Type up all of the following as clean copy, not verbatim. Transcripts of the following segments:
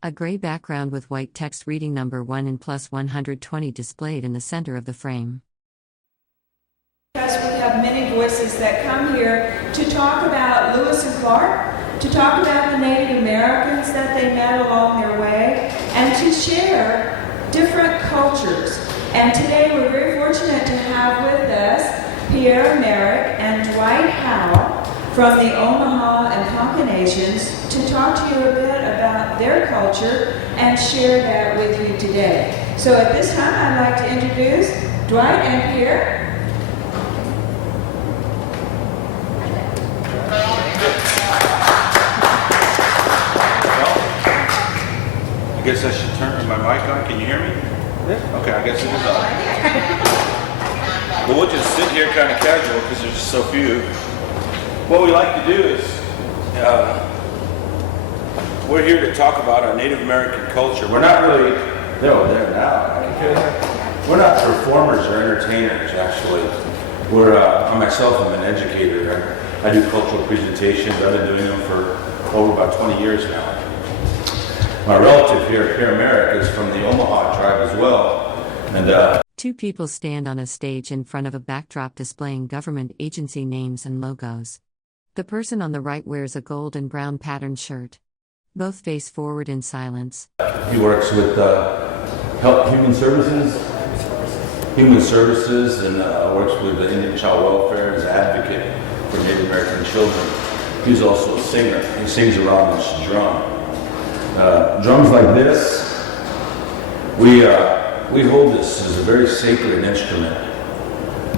A gray background with white text reading number 1 and plus 120 displayed in the center of the frame. Because we have many voices that come here to talk about Lewis and Clark, to talk about the Native Americans that they met along their way, and to share different cultures. And today we're very fortunate to have with us Pierre Merrick and Dwight Howe from the Omaha and Ponka Nations to talk to you a bit about their culture and share that with you today. So at this time I'd like to introduce Dwight and Pierre. I guess I should turn my mic on. Can you hear me? Yeah. Okay, I guess it is on. Well, we'll just sit here kind of casual because there's just so few. What we like to do is, we're here to talk about our Native American culture. We're not really, no, there now. We're not performers or entertainers, actually. I myself am an educator. I do cultural presentations. I've been doing them for over about 20 years now. My relative here, Pierre Merrick, is from the Omaha tribe as well. And two people stand on a stage in front of a backdrop displaying government agency names and logos. The person on the right wears a gold and brown patterned shirt. Both face forward in silence. He works with Human Services, and works with the Indian Child Welfare as an advocate for Native American children. He's also a singer. He sings around this drum. Drums like this, we hold this as a very sacred instrument.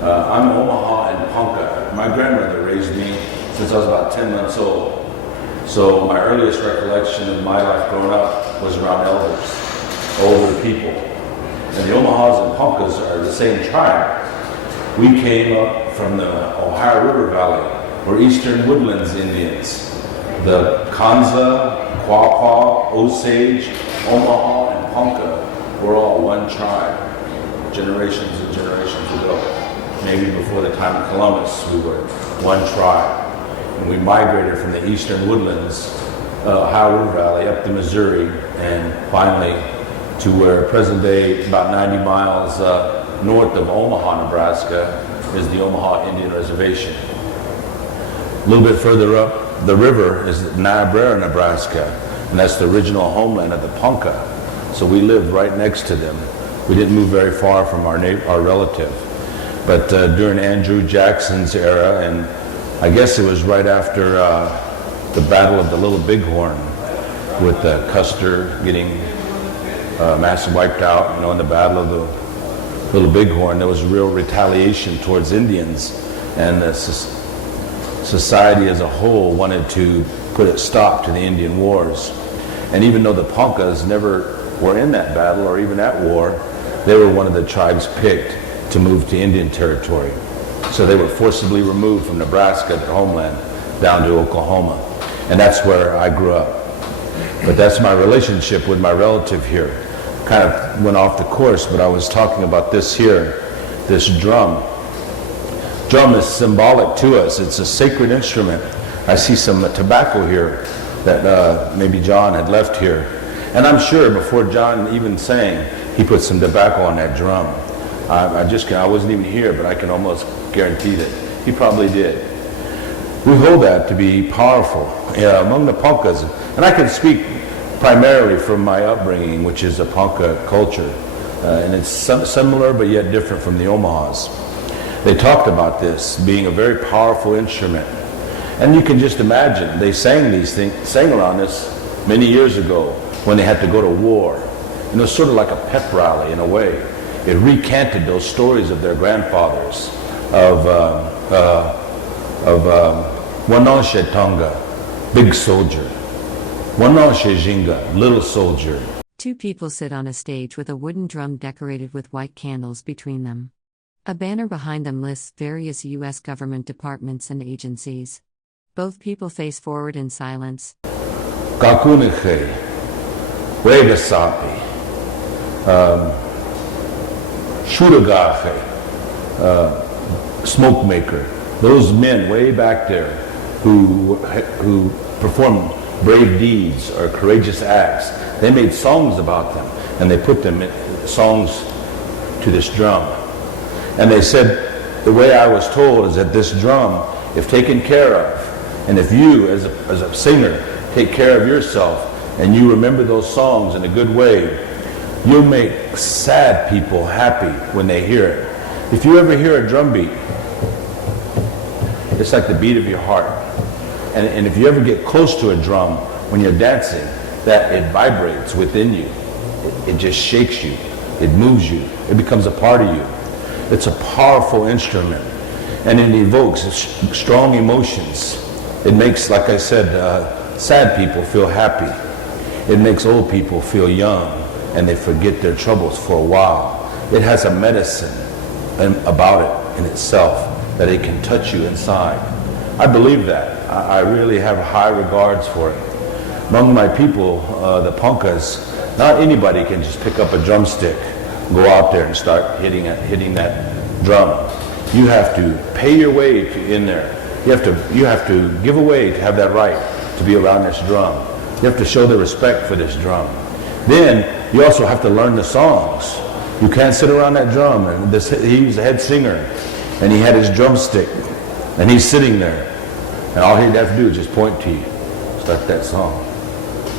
I'm Omaha and Ponka. My grandmother raised me since I was about 10 months old. So my earliest recollection of my life growing up was around elders, older people. And the Omahas and Ponkas are the same tribe. We came up from the Ohio River Valley. We're Eastern Woodlands Indians. The Kanza, Quapaw, Osage, Omaha, and Ponka were all one tribe, generations and generations ago. Maybe before the time of Columbus, we were one tribe. And we migrated from the Eastern Woodlands, Ohio River Valley, up the Missouri, and finally to where present day, about 90 miles north of Omaha, Nebraska, is the Omaha Indian Reservation. A little bit further up the river is Niobrara, Nebraska, and that's the original homeland of the Ponka. So we lived right next to them. We didn't move very far from our relative. But during Andrew Jackson's era, and I guess it was right after the Battle of the Little Bighorn, with Custer getting massive wiped out, in the Battle of the Little Bighorn, there was real retaliation towards Indians, and society as a whole wanted to put a stop to the Indian wars. And even though the Ponkas never were in that battle or even at war, they were one of the tribes picked to move to Indian territory. So they were forcibly removed from Nebraska, their homeland, down to Oklahoma. And that's where I grew up. But that's my relationship with my relative here. Kind of went off the course, but I was talking about this here, this drum. Drum is symbolic to us. It's a sacred instrument. I see some tobacco here that maybe John had left here. And I'm sure before John even sang, he put some tobacco on that drum. I wasn't even here, but I can almost guarantee that he probably did. We hold that to be powerful among the Ponkas. And I can speak primarily from my upbringing, which is a Ponka culture. And it's similar but yet different from the Omahas. They talked about this being a very powerful instrument. And you can just imagine, they sang these things, sang around this many years ago when they had to go to war. And it was sort of like a pep rally in a way. It recanted those stories of their grandfathers, of Wananshe Tonga, big soldier, Wananshe Jinga, little soldier. Two people sit on a stage with a wooden drum decorated with white candles between them. A banner behind them lists various U.S. government departments and agencies. Both people face forward in silence. Kakuniche, Wegasapi, Shuragache, Smoke Maker. Those men way back there who performed brave deeds or courageous acts. They made songs about them, and they put them in songs to this drum. And they said, the way I was told is that this drum, if taken care of, and if you as a singer take care of yourself and you remember those songs in a good way, you'll make sad people happy when they hear it. If you ever hear a drum beat, it's like the beat of your heart. And if you ever get close to a drum when you're dancing, that it vibrates within you. It just shakes you. It moves you. It becomes a part of you. It's a powerful instrument, and it evokes strong emotions. It makes, like I said, sad people feel happy. It makes old people feel young, and they forget their troubles for a while. It has a medicine about it in itself that it can touch you inside. I believe that. I really have high regards for it. Among my people, the Ponkas, not anybody can just pick up a drumstick, go out there and start hitting that drum. You have to pay your way in there. You have to give away to have that right to be around this drum. You have to show the respect for this drum. Then you also have to learn the songs. You can't sit around that drum. And he was the head singer, and he had his drumstick, and he's sitting there, and all he'd have to do is just point to you, start that song.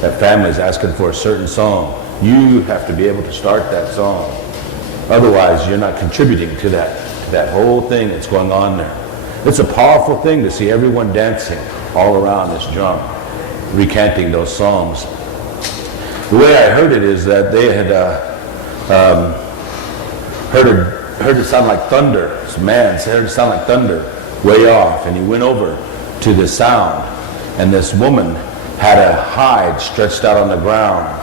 That family's asking for a certain song. You have to be able to start that song. Otherwise, you're not contributing to that whole thing that's going on there. It's a powerful thing to see everyone dancing all around this drum, recanting those songs. The way I heard it is that they had heard it sound like thunder. This man heard it sound like thunder way off, and he went over to the sound, and this woman had a hide stretched out on the ground.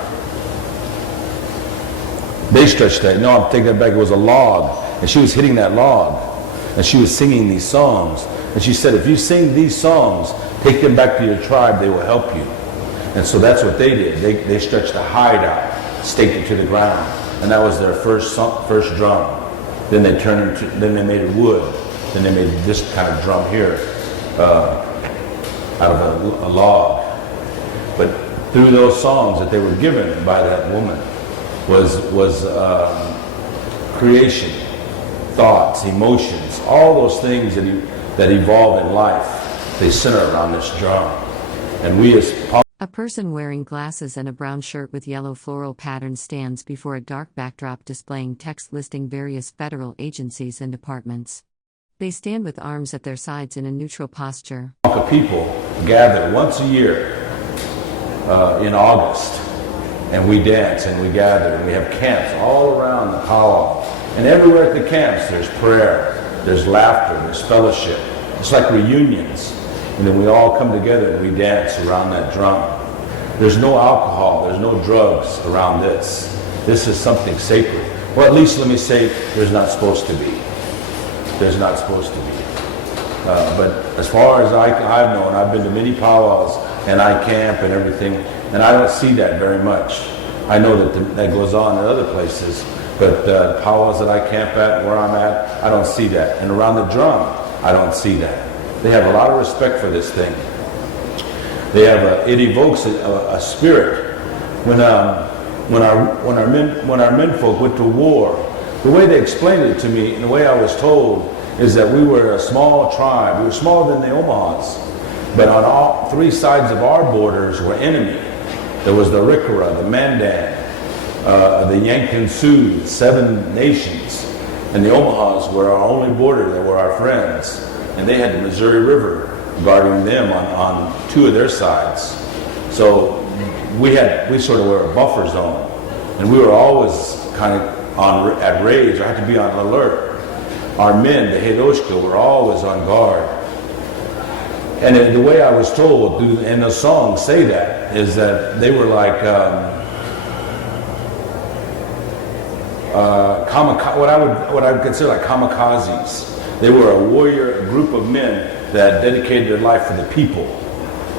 They stretched that. No, I'm taking that back. It was a log, and she was hitting that log, and she was singing these songs. And she said, if you sing these songs, take them back to your tribe, they will help you. And so that's what they did. They stretched a hide out, staked it to the ground, and that was their first drum. Then they made it wood. Then they made this kind of drum here out of a log. But through those songs that they were given by that woman was creation, thoughts, emotions, all those things that evolve in life. They center around this drum. And we as a person wearing glasses and a brown shirt with yellow floral patterns stands before a dark backdrop displaying text listing various federal agencies and departments. They stand with arms at their sides in a neutral posture. People gather once a year in August, and we dance and we gather, and we have camps all around the powwow. And everywhere at the camps there's prayer, there's laughter, there's fellowship. It's like reunions. And then we all come together and we dance around that drum. There's no alcohol, there's no drugs around this. This is something sacred. Or at least let me say, there's not supposed to be. There's not supposed to be. But as far as I've known, I've been to many powwows and I camp and everything, and I don't see that very much. I know that goes on in other places, but powwows that I camp at, where I'm at, I don't see that. And around the drum, I don't see that. They have a lot of respect for this thing. They have it evokes a spirit. When our menfolk went to war, the way they explained it to me, and the way I was told, is that we were a small tribe. We were smaller than the Omahas, but on all three sides of our borders were enemy. There was the Rikara, the Mandan, the Yankton Sioux, 7 nations, and the Omahas were our only border. They were our friends. And they had the Missouri River guarding them on 2 of their sides. So we sort of were a buffer zone, and we were always kind of at rage. I had to be on alert. Our men, the Hedoshka, were always on guard. And the way I was told, and the songs say that, is that they were like what I would consider like kamikazes. They were a group of men that dedicated their life for the people.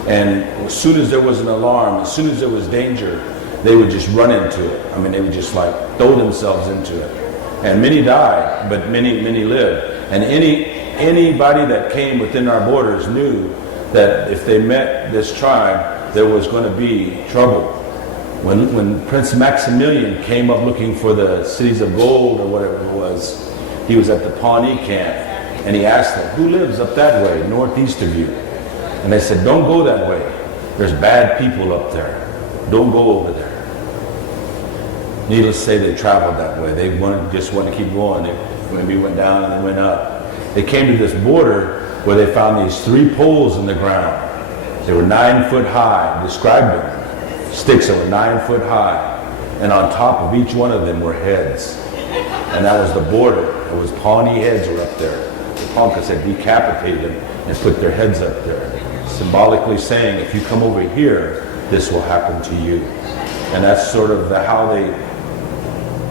And as soon as there was an alarm, as soon as there was danger, they would just run into it. I mean, they would just like throw themselves into it. And many died, but many lived. And anybody that came within our borders knew that if they met this tribe, there was going to be trouble. When Prince Maximilian came up looking for the cities of gold or whatever it was, he was at the Pawnee camp, and he asked them, who lives up that way, northeast of you? And they said, don't go that way. There's bad people up there. Don't go over there. Needless to say, they traveled that way. They just wanted to keep going. They maybe went down and they went up. They came to this border where they found these 3 poles in the ground. They were 9 foot high. Described them. Sticks that were 9 foot high. And on top of each one of them were heads. And that was the border. It was Pawnee heads were up there. The Ponkas had decapitated them and put their heads up there, symbolically saying, if you come over here, this will happen to you. And that's sort of how they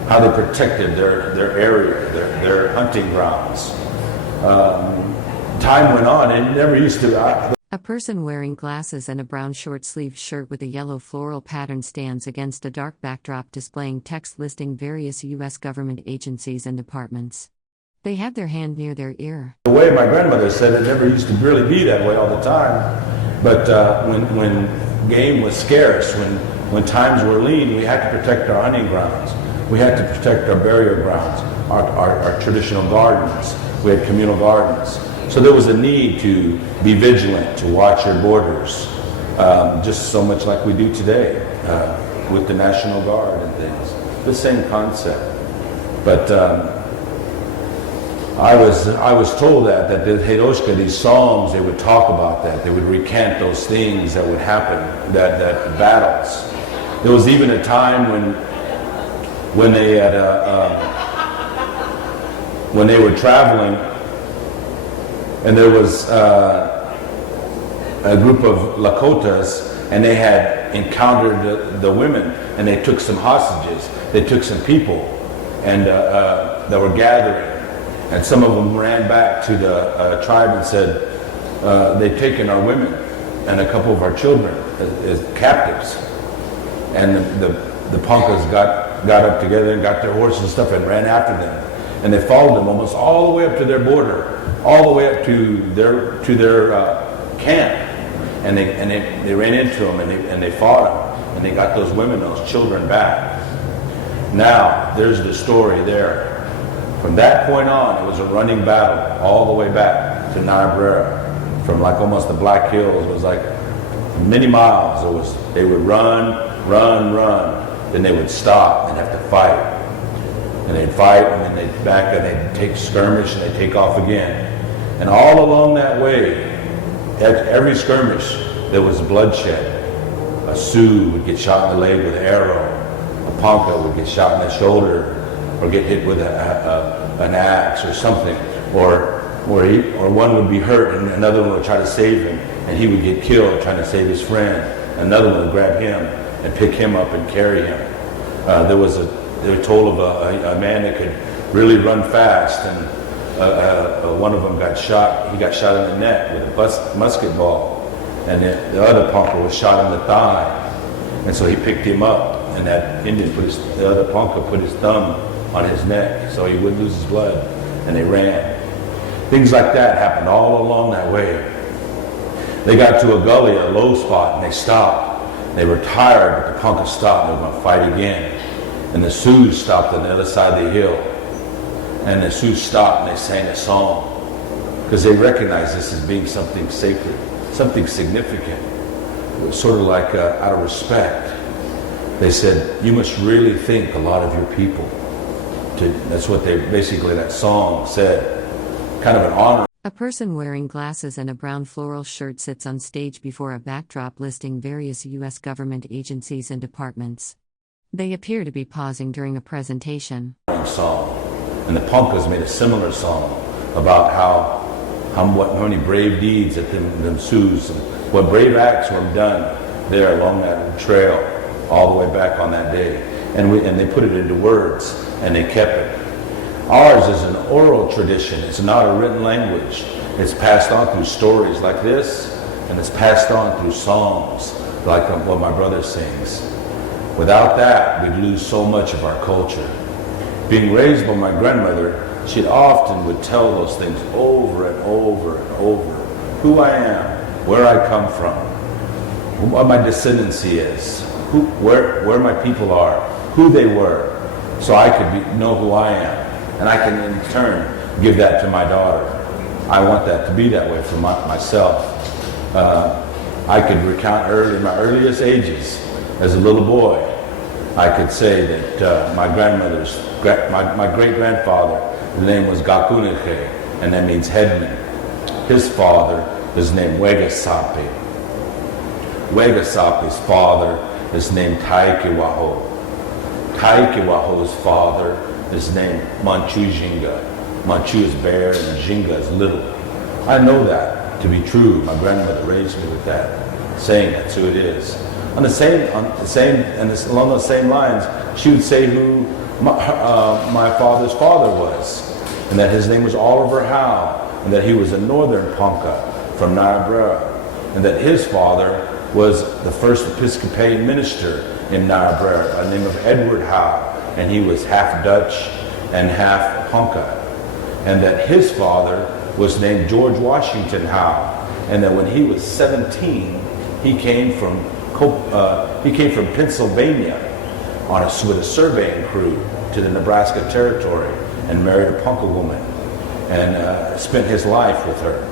protected their area, their hunting grounds. Time went on, and it never used to. A person wearing glasses and a brown short-sleeved shirt with a yellow floral pattern stands against a dark backdrop displaying text listing various U.S. government agencies and departments. They have their hand near their ear. The way my grandmother said it never used to really be that way all the time. But when game was scarce, when times were lean, we had to protect our hunting grounds. We had to protect our burial grounds, our traditional gardens. We had communal gardens. So there was a need to be vigilant, to watch your borders, just so much like we do today with the National Guard and things. The same concept. But I was told that the Hiroshika, these songs, they would talk about that. They would recant those things that would happen, that battles. There was even a time when they had when they were traveling, and there was a group of Lakotas, and they had encountered the women, and they took some hostages. They took some people, and that were gathering. And some of them ran back to the tribe and said, they've taken our women and a couple of our children as captives. And the Ponkas got up together and got their horses and stuff and ran after them. And they followed them almost all the way up to their border, all the way up to their camp. And they ran into them and they fought them. And they got those women, those children back. Now, there's the story there. From that point on, it was a running battle all the way back to Niobrara. From like almost the Black Hills, it was like many miles. They would run, then they would stop and have to fight. And they'd fight, and then they'd back, and they'd take skirmish, and they'd take off again. And all along that way, at every skirmish, there was bloodshed. A Sioux would get shot in the leg with an arrow. A Ponka would get shot in the shoulder, or get hit with an axe or something, or one would be hurt and another one would try to save him, and he would get killed trying to save his friend. Another one would grab him and pick him up and carry him. They were told of a man that could really run fast, and one of them got shot. He got shot in the neck with a musket ball, and the other Ponka was shot in the thigh, and so he picked him up, and that Indian the other Ponka put his thumb on his neck so he wouldn't lose his blood, and they ran. Things like that happened all along that way. They got to a gully, a low spot, and they stopped. They were tired, but the Ponkas stopped. They were going to fight again. And the Sioux stopped on the other side of the hill. And the Sioux stopped and they sang a song because they recognized this as being something sacred, something significant. It was sort of like out of respect. They said, you must really think a lot of your people. That's what basically that song said. Kind of an honor. A person wearing glasses and a brown floral shirt sits on stage before a backdrop listing various U.S. government agencies and departments. They appear to be pausing during a presentation. Song. And the Ponkas made a similar song about how many brave deeds that them Sioux, what brave acts were done there along that trail all the way back on that day. And they put it into words, and they kept it. Ours is an oral tradition. It's not a written language. It's passed on through stories like this, and it's passed on through songs like what my brother sings. Without that, we'd lose so much of our culture. Being raised by my grandmother, she often would tell those things over and over and over. Who I am, where I come from. what my descendancy is, where my people are, who they were, so I could know who I am. And I can in turn give that to my daughter. I want that to be that way for myself. I could recount my earliest ages as a little boy. I could say that my great-grandfather, his name was Gakuneche, and that means headman. His father is named Wegasape. Wegasape's father is named Taikiwaho. Taikiwaho's father is named Manchu Jinga. Manchu is bear and Jinga is little. I know that to be true. My grandmother raised me with that, saying that's who it is. Along those same lines, she would say who my father's father was, and that his name was Oliver Howe, and that he was a northern Ponka from Niobrara, and that his father was the first Episcopalian minister in Niobrara, by the name of Edward Howe, and he was half Dutch and half Ponka, and that his father was named George Washington Howe, and that when he was 17, he came from Pennsylvania with a surveying crew to the Nebraska Territory and married a Ponka woman and spent his life with her.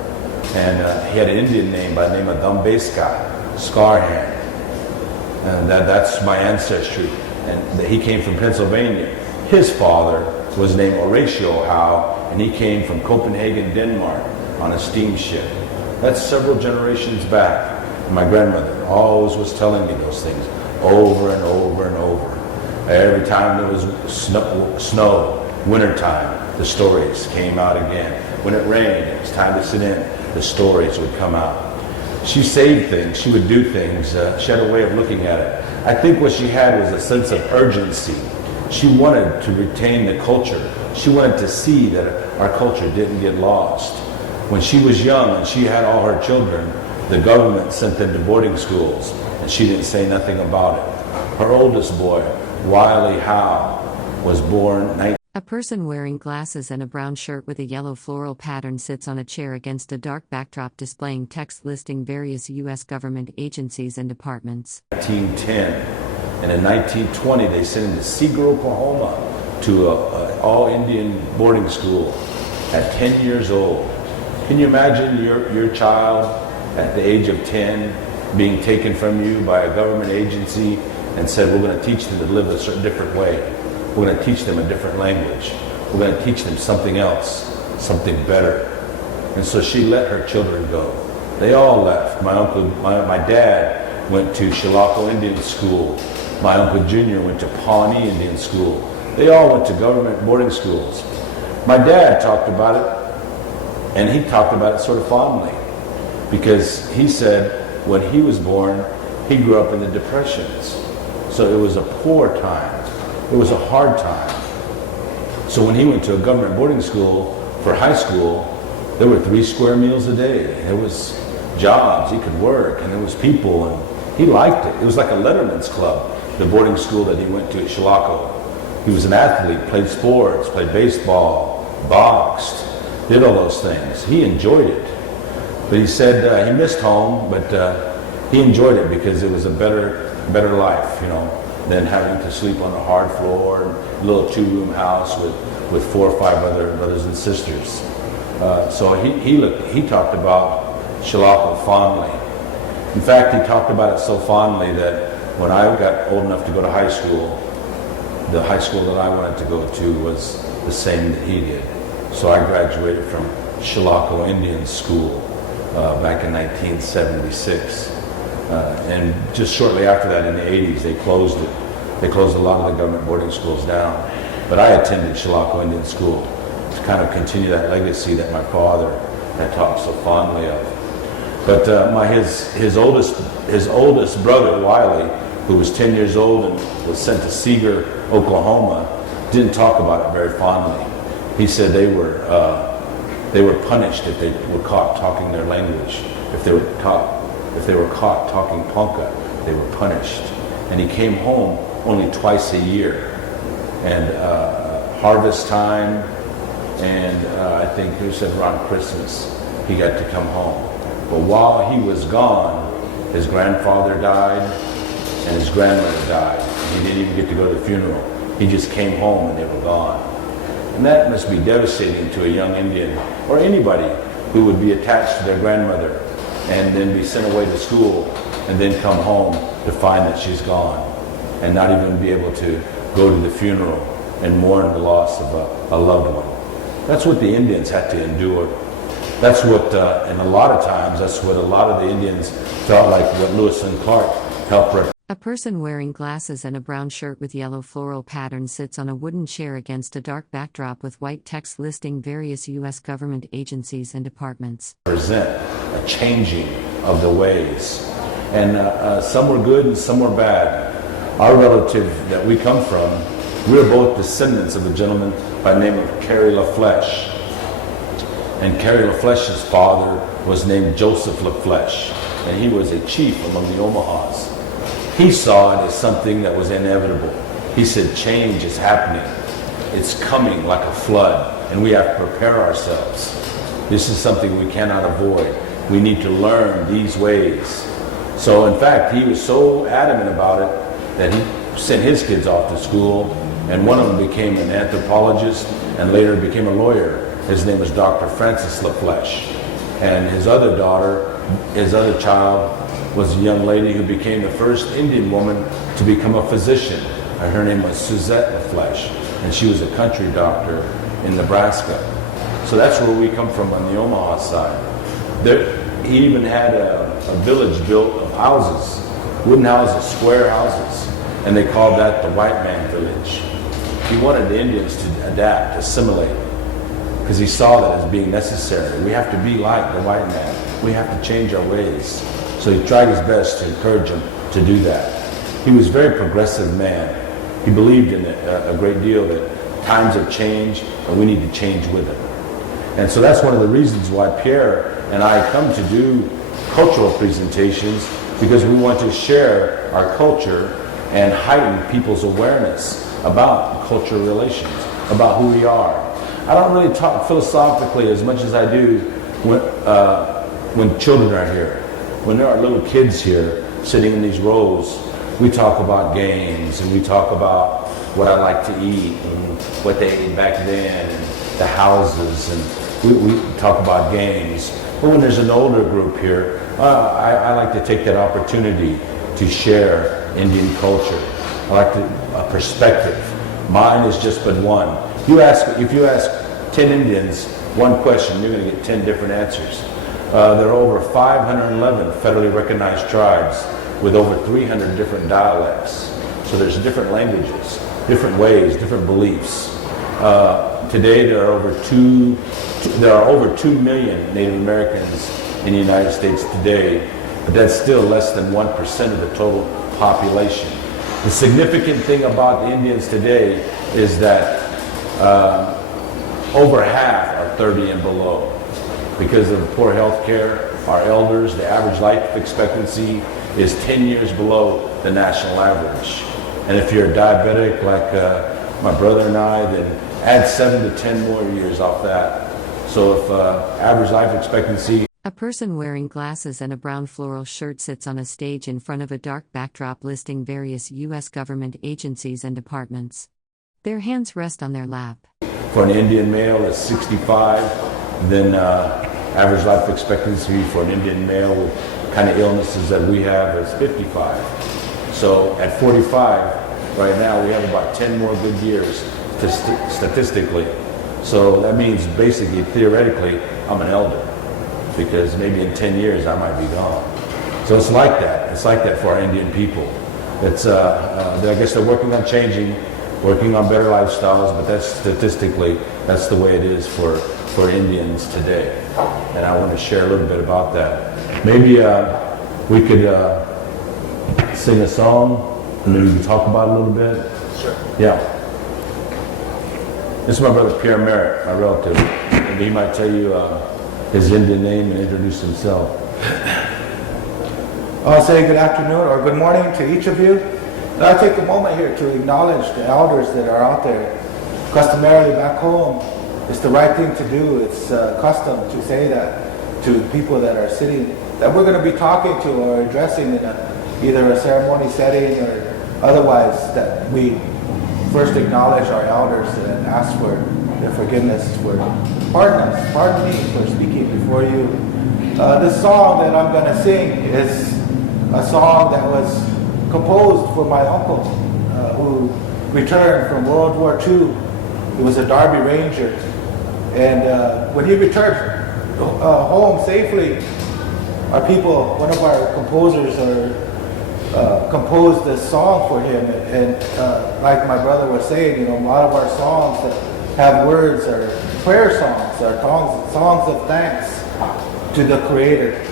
And he had an Indian name by the name of Dumbeska, Scar Hand. And that's my ancestry. And he came from Pennsylvania. His father was named Horatio Howe, and he came from Copenhagen, Denmark on a steamship. That's several generations back. And my grandmother always was telling me those things over and over and over. Every time there was snow, wintertime, the stories came out again. When it rained, it was time to sit in, the stories would come out. She saved things, she would do things, she had a way of looking at it. I think what she had was a sense of urgency. She wanted to retain the culture. She wanted to see that our culture didn't get lost. When she was young and she had all her children, the government sent them to boarding schools, and she didn't say nothing about it. Her oldest boy, Wiley Howe, was born A person wearing glasses and a brown shirt with a yellow floral pattern sits on a chair against a dark backdrop displaying text listing various U.S. government agencies and departments. 1910, and in 1920 they sent him to Seeger, Oklahoma to an all-Indian boarding school at 10 years old. Can you imagine your child at the age of 10 being taken from you by a government agency and said, we're going to teach them to live a certain different way. We're going to teach them a different language. We're going to teach them something else, something better. And so she let her children go. They all left. My dad went to Chilocco Indian School. My Uncle Junior went to Pawnee Indian School. They all went to government boarding schools. My dad talked about it, and he talked about it sort of fondly, because he said when he was born, he grew up in the Depressions. So it was a poor time. It was a hard time. So when he went to a government boarding school for high school, there were 3 square meals a day. There was jobs, he could work, and there was people, and he liked it. It was like a Letterman's Club, the boarding school that he went to at Chilocco. He was an athlete, played sports, played baseball, boxed, did all those things. He enjoyed it. But he said he missed home, but he enjoyed it because it was a better life, than having to sleep on a hard floor, a little 2-room house with 4 or 5 other brothers and sisters. So he talked about Chilocco fondly. In fact, he talked about it so fondly that when I got old enough to go to high school, the high school that I wanted to go to was the same that he did. So I graduated from Chilocco Indian School back in 1976. And just shortly after that, in the 80s, they closed it. They closed a lot of the government boarding schools down. But I attended Chilocco Indian School to kind of continue that legacy that my father had talked so fondly of. But his oldest brother, Wiley, who was 10 years old and was sent to Seeger, Oklahoma, didn't talk about it very fondly. He said they were punished if they were caught talking their language. If they were caught talking Ponka, they were punished. And he came home only twice a year. And harvest time, and I think it was around Christmas, he got to come home. But while he was gone, his grandfather died and his grandmother died. He didn't even get to go to the funeral. He just came home and they were gone. And that must be devastating to a young Indian or anybody who would be attached to their grandmother and then be sent away to school and then come home to find that she's gone and not even be able to go to the funeral and mourn the loss of a loved one. That's what the Indians had to endure. That's what, and a lot of times, that's what a lot of the Indians felt like what Lewis and Clark helped represent. A person wearing glasses and a brown shirt with yellow floral pattern sits on a wooden chair against a dark backdrop with white text listing various U.S. government agencies and departments. Present a changing of the ways. And some were good and some were bad. Our relative that we come from, we're both descendants of a gentleman by the name of Carrie LaFleche. And Carrie LaFleche's father was named Joseph LaFleche, and he was a chief among the Omahas. He saw it as something that was inevitable. He said, change is happening. It's coming like a flood, and we have to prepare ourselves. This is something we cannot avoid. We need to learn these ways. So in fact, he was so adamant about it that he sent his kids off to school, and one of them became an anthropologist and later became a lawyer. His name was Dr. Francis LaFleche. And his other daughter, his other child, was a young lady who became the first Indian woman to become a physician. Her name was Suzette LaFleche, and she was a country doctor in Nebraska. So that's where we come from on the Omaha side. He even had a village built of houses, wooden houses, square houses, and they called that the white man village. He wanted the Indians to adapt, assimilate, because he saw that as being necessary. We have to be like the white man. We have to change our ways. So he tried his best to encourage them to do that. He was a very progressive man. He believed in it a great deal, that times have changed and we need to change with them. And so that's one of the reasons why Pierre and I come to do cultural presentations, because we want to share our culture and heighten people's awareness about cultural relations, about who we are. I don't really talk philosophically as much as I do when children are here. When there are little kids here sitting in these rows, we talk about games and we talk about what I like to eat and what they ate back then and the houses, and we talk about games. But when there's an older group here, I like to take that opportunity to share Indian culture. I like a perspective. Mine is just but one. If you ask 10 Indians one question, you're going to get 10 different answers. There are over 511 federally recognized tribes with over 300 different dialects. So there's different languages, different ways, different beliefs. Today there are over 2 million Native Americans in the United States today, but that's still less than 1% of the total population. The significant thing about the Indians today is that over half are 30 and below. Because of poor health care, our elders, the average life expectancy is 10 years below the national average. And if you're diabetic like my brother and I, then add 7 to 10 more years off that. So if average life expectancy... A person wearing glasses and a brown floral shirt sits on a stage in front of a dark backdrop listing various U.S. government agencies and departments. Their hands rest on their lap. For an Indian male, it's 65. Then average life expectancy for an Indian male with kind of illnesses that we have is 55. So at 45, right now, we have about 10 more good years statistically. So that means basically, theoretically, I'm an elder, because maybe in 10 years I might be gone. So it's like that. It's like that for our Indian people. It's, I guess they're working on changing, working on better lifestyles, but that's statistically, that's the way it is for Indians today. And I want to share a little bit about that. Maybe we could sing a song and then we can talk about it a little bit. Sure. Yeah. This is my brother Pierre Merritt, my relative. And he might tell you his Indian name and introduce himself. I'll say good afternoon or good morning to each of you. And I'll take a moment here to acknowledge the elders that are out there. Customarily back home, it's the right thing to do. It's custom to say that to people that are sitting that we're going to be talking to or addressing in either a ceremony setting or otherwise, that we first acknowledge our elders and ask for their forgiveness, for pardon me for speaking before you. This song that I'm going to sing is a song that was composed for my uncle who returned from World War II. He was a Derby Ranger. And when he returned home safely, one of our composers composed this song for him. And like my brother was saying, a lot of our songs that have words are prayer songs, are songs of thanks to the Creator.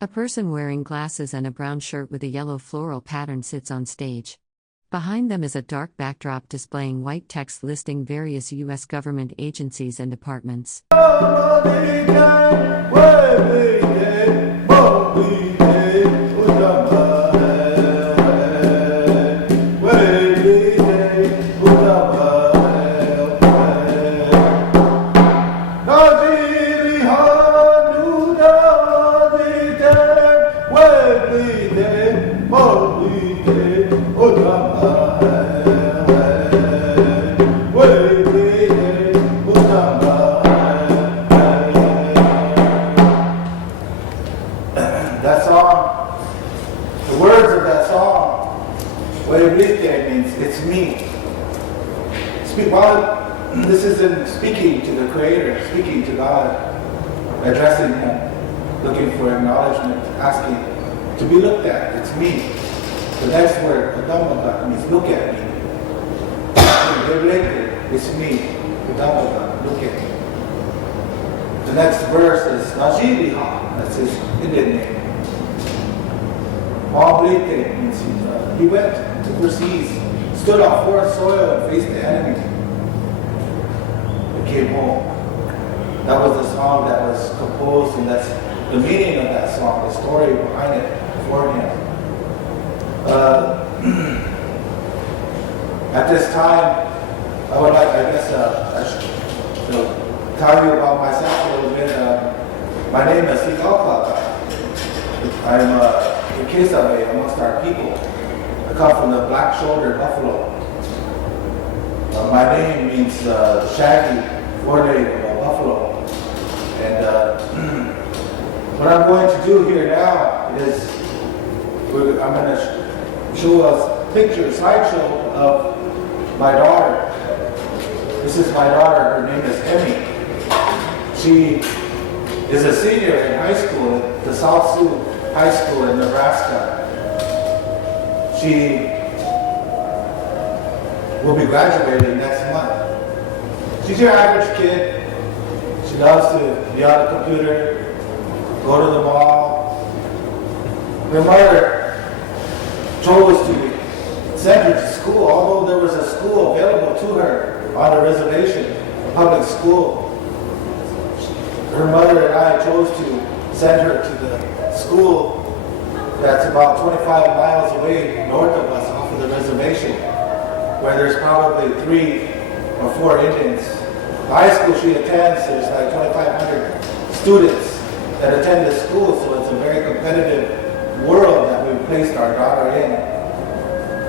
A person wearing glasses and a brown shirt with a yellow floral pattern sits on stage. Behind them is a dark backdrop displaying white text listing various U.S. government agencies and departments. That song, the words of that song, what it means, it's me. This isn't speaking to the Creator, speaking to God, addressing Him, looking for acknowledgement, asking to be looked at. It's me. The next word, Adamaga, means look at me. It's me. Adamaga, look at me. The next verse is Najiliha, that's his Indian name. Mablite means he went overseas, stood on foreign soil and faced the enemy. He came home. That was the song that was composed, and that's the meaning of that song, the story behind it for him. At this time, I would like, tell you about myself a little bit. My name is Sikalpa. I'm a Kisame amongst our people. I come from the black-shouldered buffalo. My name means shaggy foreleg of a buffalo. And what I'm going to do here now is I'm going to show a slideshow of my daughter. This is my daughter. Her name is Emmy. She is a senior in high school at the South Sioux High School in Nebraska. She will be graduating next month. She's your average kid. She loves to be on the computer, go to the mall. Her mother chose to send her to school, although there was a school available to her on a reservation, a public school. Her mother and I chose to send her to the school that's about 25 miles away north of us off of the reservation, where there's probably 3 or 4 Indians. The high school she attends, there's like 2,500 students that attend this school, so it's a very competitive world that we've placed our daughter in.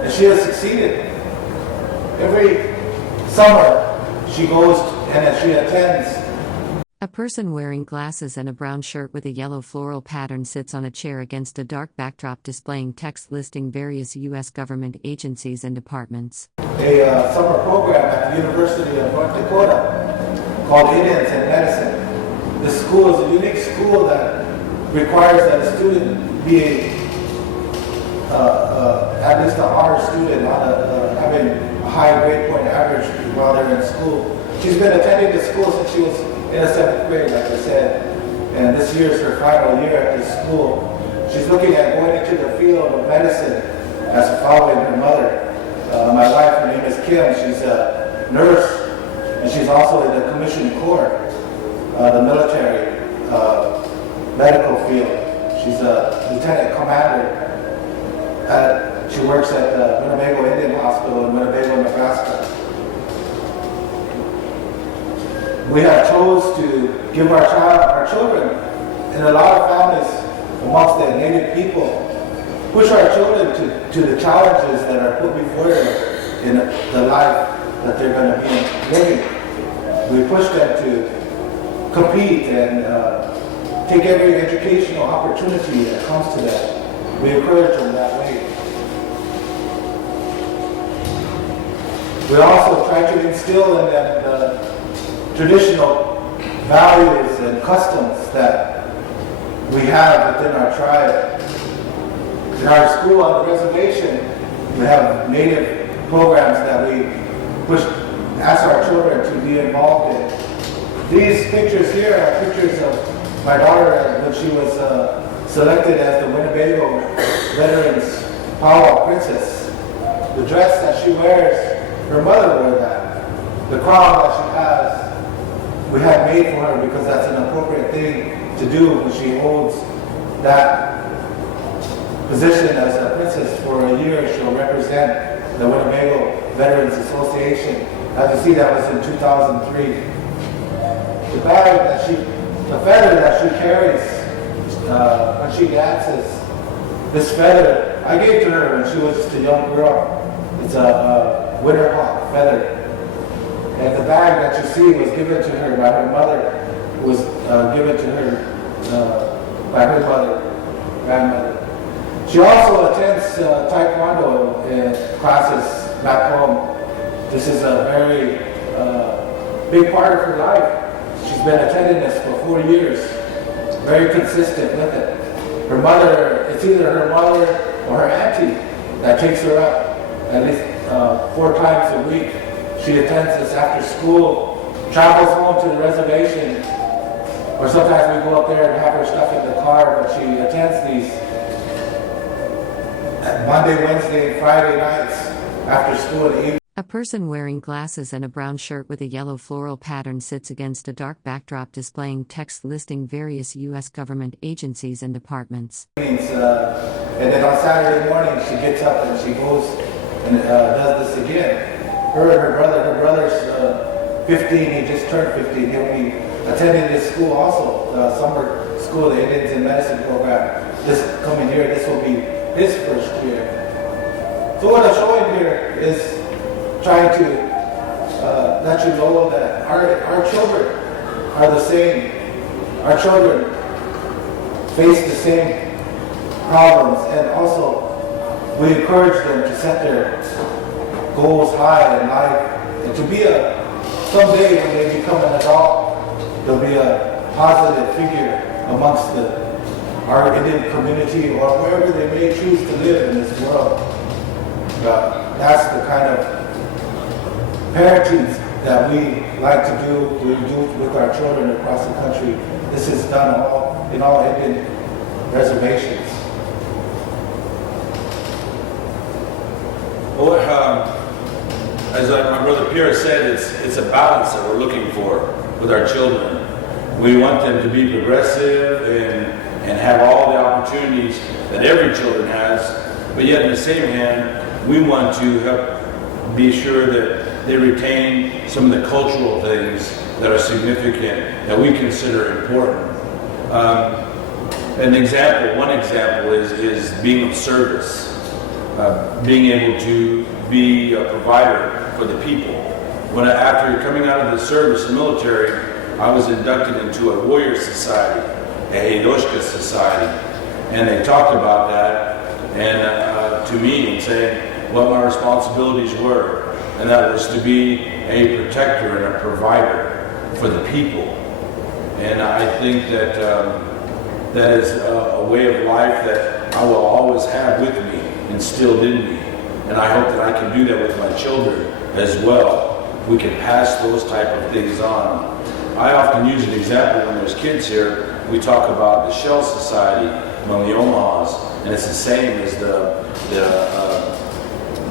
And she has succeeded. every summer she goes and she attends. A person wearing glasses and a brown shirt with a yellow floral pattern sits on a chair against a dark backdrop displaying text listing various U.S. government agencies and departments. A summer program at the University of North Dakota called Indians in Medicine. The school is a unique school that requires that a student be at least an honor student, not having a high grade point average while they're in school. She's been attending the school since she was in the 7th grade, like I said, and this year is her final year at this school. She's looking at going into the field of medicine as following her mother. My wife, her name is Kim. She's a nurse, and she's also in the Commissioned Corps, the military medical field. She's a lieutenant commander. She works at the Winnebago Indian Hospital in Winnebago, Nebraska. We have chose to give our children, and a lot of families amongst the Native people, push our children to the challenges that are put before them in the life that they're going to be living. We push them to compete and take every educational opportunity that comes to them. We encourage them that way. We also try to instill in them the traditional values and customs that we have within our tribe. In our school on the reservation, we have Native programs that we ask our children to be involved in. These pictures here are pictures of my daughter when she was selected as the Winnebago Veterans Powwow Princess. The dress that she wears, her mother wore that. The crown that she has, we have made for her because that's an appropriate thing to do when she holds that position as a princess for a year. She'll represent the Winnebago Veterans Association. As you see, that was in 2003. The feather that she carries when she dances, this feather, I gave to her when she was just a young girl. It's a winterhawk feather. And the bag that you see was given to her by her mother, was given to her by her grandmother. She also attends Taekwondo classes back home. This is a very big part of her life. She's been attending this for 4 years, very consistent with it. Her mother, it's either her mother or her auntie that takes her up at least 4 times a week. She attends this after school, travels home to the reservation, or sometimes we go up there and have her stuff in the car, but she attends these Monday, Wednesday, and Friday nights after school and evening. A person wearing glasses and a brown shirt with a yellow floral pattern sits against a dark backdrop displaying text listing various U.S. government agencies and departments. And then on Saturday morning, she gets up and she goes and does this again. Her and her brother's 15, he just turned 15. He'll be attending this school also, the summer school, the Indians in Medicine program. This coming year, this will be his first year. So what I'm showing here is trying to let you know that our children are the same. Our children face the same problems, and also we encourage them to set their goals high in life, and to be someday when they become an adult, they'll be a positive figure amongst our Indian community or wherever they may choose to live in this world. That's the kind of parenting that we like to do with our children across the country. This is done in all Indian reservations. Well, as my brother Pierre said, it's a balance that we're looking for with our children. We want them to be progressive and have all the opportunities that every children has, but yet in the same hand, we want to help be sure that they retain some of the cultural things that are significant, that we consider important. One example is being of service, being able to be a provider for the people. After coming out of the service, the military, I was inducted into a warrior society, a Heidoshka society, and they talked about that and to me and saying what my responsibilities were, and that was to be a protector and a provider for the people. And I think that that is a way of life that I will always have with me, instilled in me, and I hope that I can do that with my children as well. We can pass those type of things on. I often use an example when there's kids here. We talk about the Shell Society among the Omahas, and it's the same as the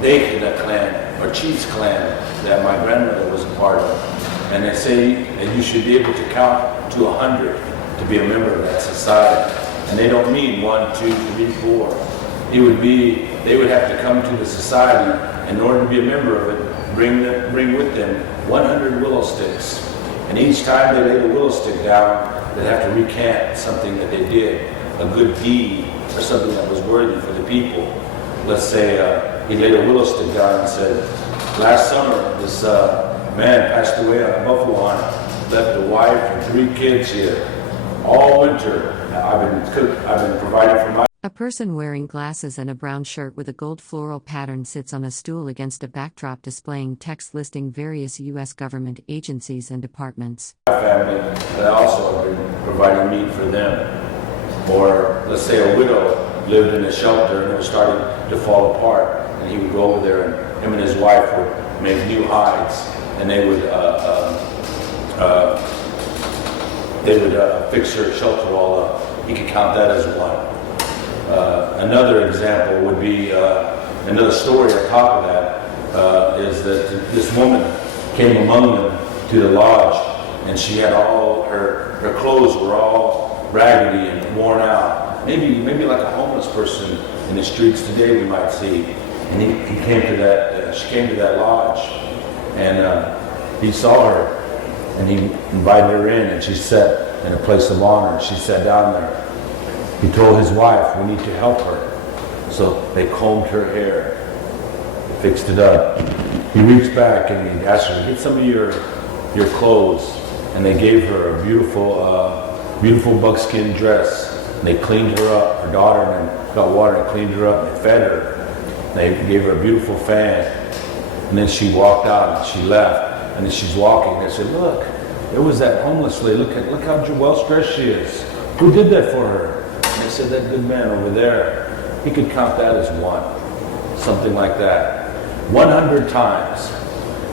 Dakota clan or Chiefs clan that my grandmother was a part of. And they say that you should be able to count to 100 to be a member of that society. And they don't mean 1, 2, 3, 4. They would have to come to the society, and in order to be a member of it, bring with them 100 willow sticks. And each time they lay the willow stick down, they'd have to recant something that they did, a good deed, or something that was worthy for the people. Let's say he laid a willow stick down and said, last summer this man passed away on a buffalo hunt, left a wife and 3 kids here. All winter I've been providing for my. A person wearing glasses and a brown shirt with a gold floral pattern sits on a stool against a backdrop displaying text listing various U.S. government agencies and departments. My family, but I also have been providing meat for them. Or let's say a widow lived in a shelter and it was starting to fall apart, and he would go over there, and him and his wife would make new hides, and they would fix her shelter all up. He could count that as one. Another example would be another story on top of that is that this woman came among them to the lodge, and she had all her clothes were all raggedy and worn out. Maybe like a homeless person in the streets today we might see. And he came to that. She came to that lodge, and he saw her, and he invited her in, and she sat in a place of honor. She sat down there. He told his wife, we need to help her. So they combed her hair, fixed it up. He reached back and he asked her, get some of your clothes. And they gave her a beautiful buckskin dress. And they cleaned her up, her daughter, and got water and cleaned her up, and they fed her. They gave her a beautiful fan. And then she walked out and she left. And as she's walking, they said, look, there was that homeless lady. Look how well-dressed she is. Who did that for her? And they said, that good man over there. He could count that as one. Something like that. 100 times.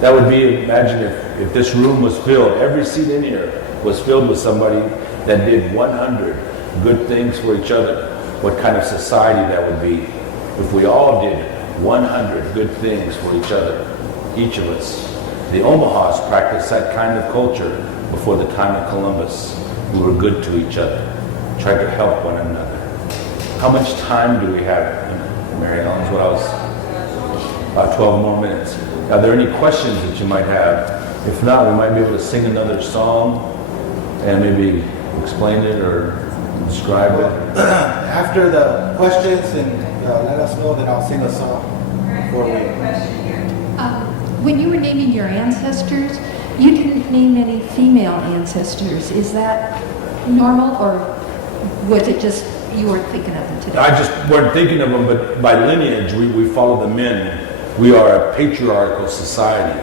That would be, imagine if this room was filled, every seat in here was filled with somebody that did 100 good things for each other. What kind of society that would be if we all did 100 good things for each other, each of us. The Omahas practiced that kind of culture before the time of Columbus. We were good to each other, tried to help one another. How much time do we have, Mary Ellen? Is what I was, about 12 more minutes. Are there any questions that you might have? If not, we might be able to sing another song and maybe explain it or describe it. After the questions, and let us know, then I'll sing a song. Before we... When you were naming your ancestors, you didn't name any female ancestors. Is that normal, or was it just you weren't thinking of them today? I just weren't thinking of them, but by lineage, we follow the men. We are a patriarchal society.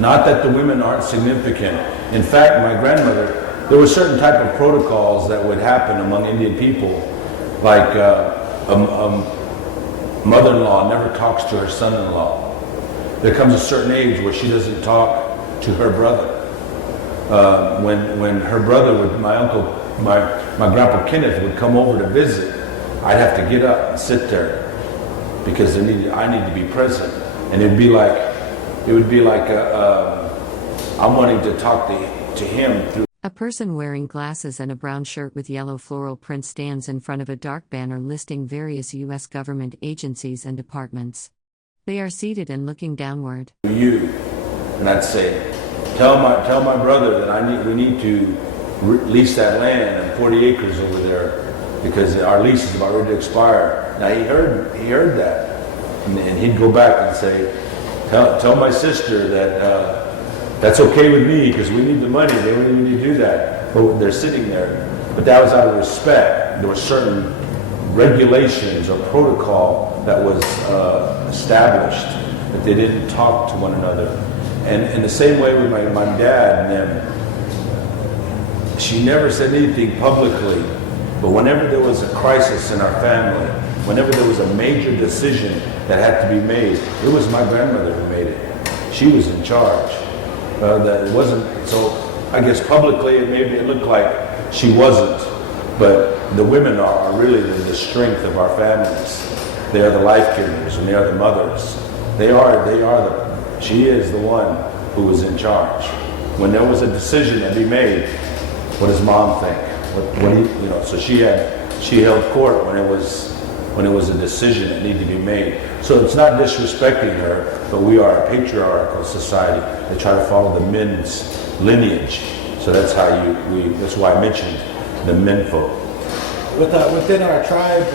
Not that the women aren't significant. In fact, my grandmother, there were certain type of protocols that would happen among Indian people, like mother-in-law never talks to her son-in-law. There comes a certain age where she doesn't talk to her brother. When her brother would, my grandpa Kenneth would come over to visit, I'd have to get up and sit there because I need to be present. And it would be like I'm wanting to talk to him through. A person wearing glasses and a brown shirt with yellow floral print stands in front of a dark banner listing various U.S. government agencies and departments. They are seated and looking downward. You, and I'd say, tell my brother that we need to lease that land and 40 acres over there because our lease is about ready to expire. Now he heard that, and he'd go back and say, Tell my sister that that's okay with me because we need the money. They don't even need to do that. But they're sitting there. But that was out of respect. There were certain regulations or protocol that was established that they didn't talk to one another. And in the same way with my dad and them, she never said anything publicly, but whenever there was a crisis in our family, whenever there was a major decision that had to be made, it was my grandmother who made it. She was in charge. That it wasn't, so I guess publicly maybe it looked like she wasn't, but the women are really the strength of our families. They are the life givers and they are the mothers. She is the one who was in charge. When there was a decision to be made, what does mom think? What do you know? So she held court when it was a decision that needed to be made. So it's not disrespecting her, but we are a patriarchal society that try to follow the men's lineage. So that's how that's why I mentioned the menfolk. Within our tribe,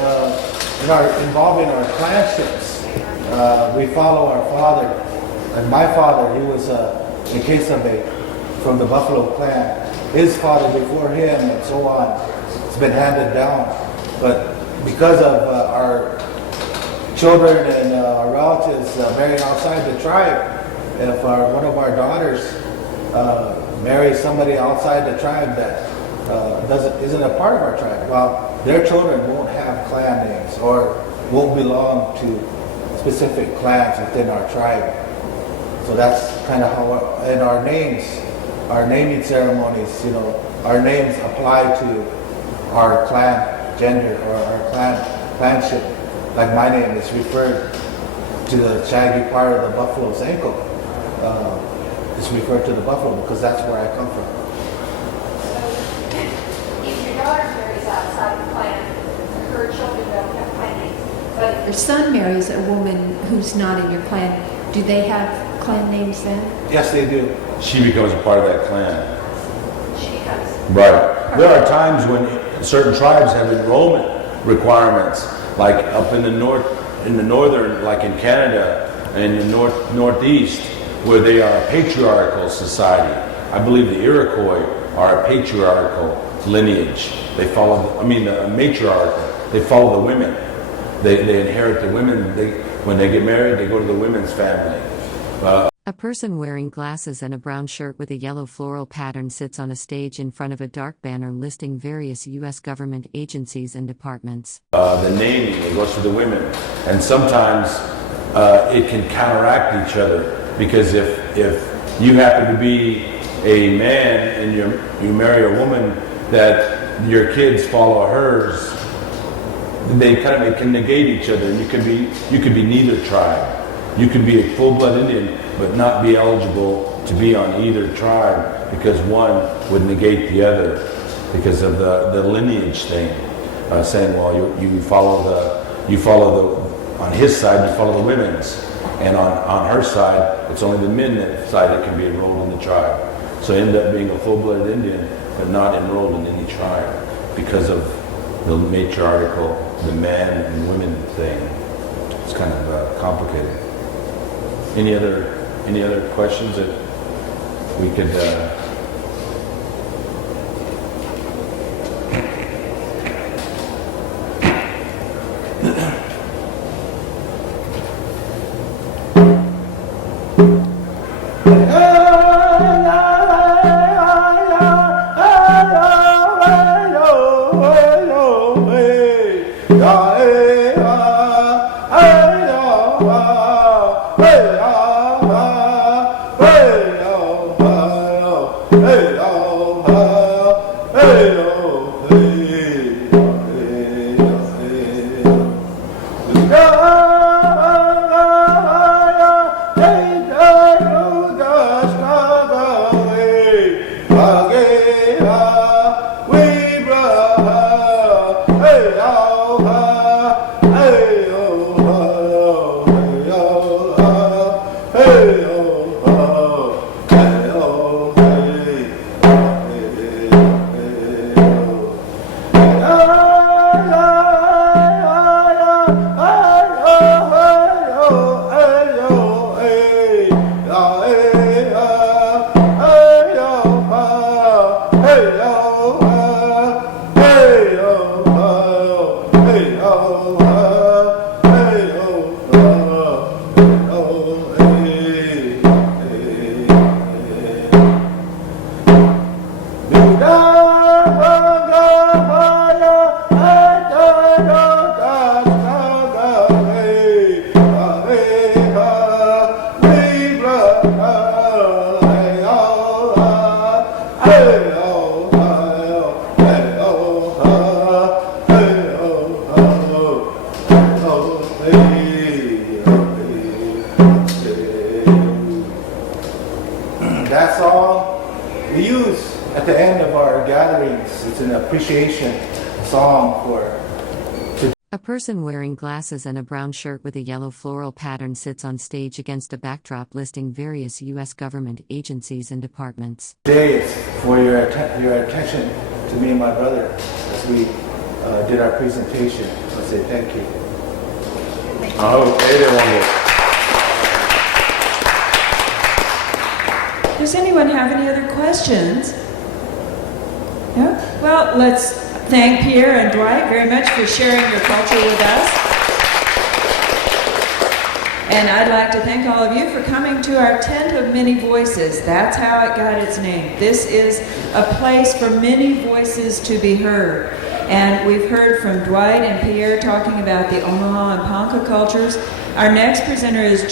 involving our clanships, we follow our father. And my father, he was a Kesame from the Buffalo clan. His father before him and so on. It's been handed down. But because of our children and our relatives marrying outside the tribe, if one of our daughters marries somebody outside the tribe that isn't a part of our tribe, well, their children won't have clan names or won't belong to specific clans within our tribe. So that's kind of how, and our names, our naming ceremonies, our names apply to our clan gender or our clanship. Like my name is referred to the shaggy part of the buffalo's ankle. It's referred to the buffalo because that's where I come from. If your daughter marries outside the clan, her children don't have clan names. But if your son marries a woman who's not in your clan, do they have clan names then? Yes, they do. She becomes a part of that clan. She becomes. Right. There are times when certain tribes have enrollment requirements, like up in the northern, like in Canada and the northeast, where they are a patriarchal society. I believe the Iroquois are a patriarchal lineage. They follow, matriarchal. They follow the women. They inherit the women. When they get married, they go to the women's family. A person wearing glasses and a brown shirt with a yellow floral pattern sits on a stage in front of a dark banner listing various U.S. government agencies and departments. The naming, it goes to the women. And sometimes it can counteract each other, because if you happen to be a man and you marry a woman that your kids follow hers, they can negate each other. You could be neither tribe. You could be a full-blood Indian, but not be eligible to be on either tribe, because one would negate the other because of the lineage thing. Saying, well, you follow on his side you follow the women's, and on her side it's only the men side that can be enrolled in the tribe. So end up being a full-blooded Indian, but not enrolled in any tribe because of the matriarchal, the man and women thing. It's kind of complicated. Any other questions that we could? That song we use at the end of our gatherings. It's an appreciation song for. A person wearing glasses and a brown shirt with a yellow floral pattern sits on stage against a backdrop listing various U.S. government agencies and departments. Today it's for your attention to me and my brother as we did our presentation. I'll say thank you. Does anyone have any other questions? No? Well, let's thank Pierre and Dwight very much for sharing your culture with us. And I'd like to thank all of you for coming to our Tent of Many Voices. That's how it got its name. This is a place for many voices to be heard. And we've heard from Dwight and Pierre talking about the Omaha and Ponka cultures. Our next presenter is